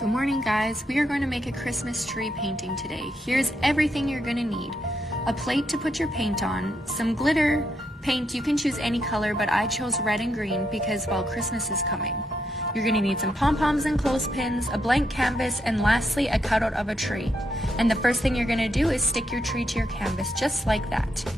Good morning, guys. We are going to make a Christmas tree painting today. Here's everything you're going to need. A plate to put your paint on, some glitter, paint, you can choose any color, but I chose red and green because, well, Christmas is coming. You're going to need some pom-poms and clothespins, a blank canvas, and lastly, a cutout of a tree. And the first thing you're going to do is stick your tree to your canvas, just like that.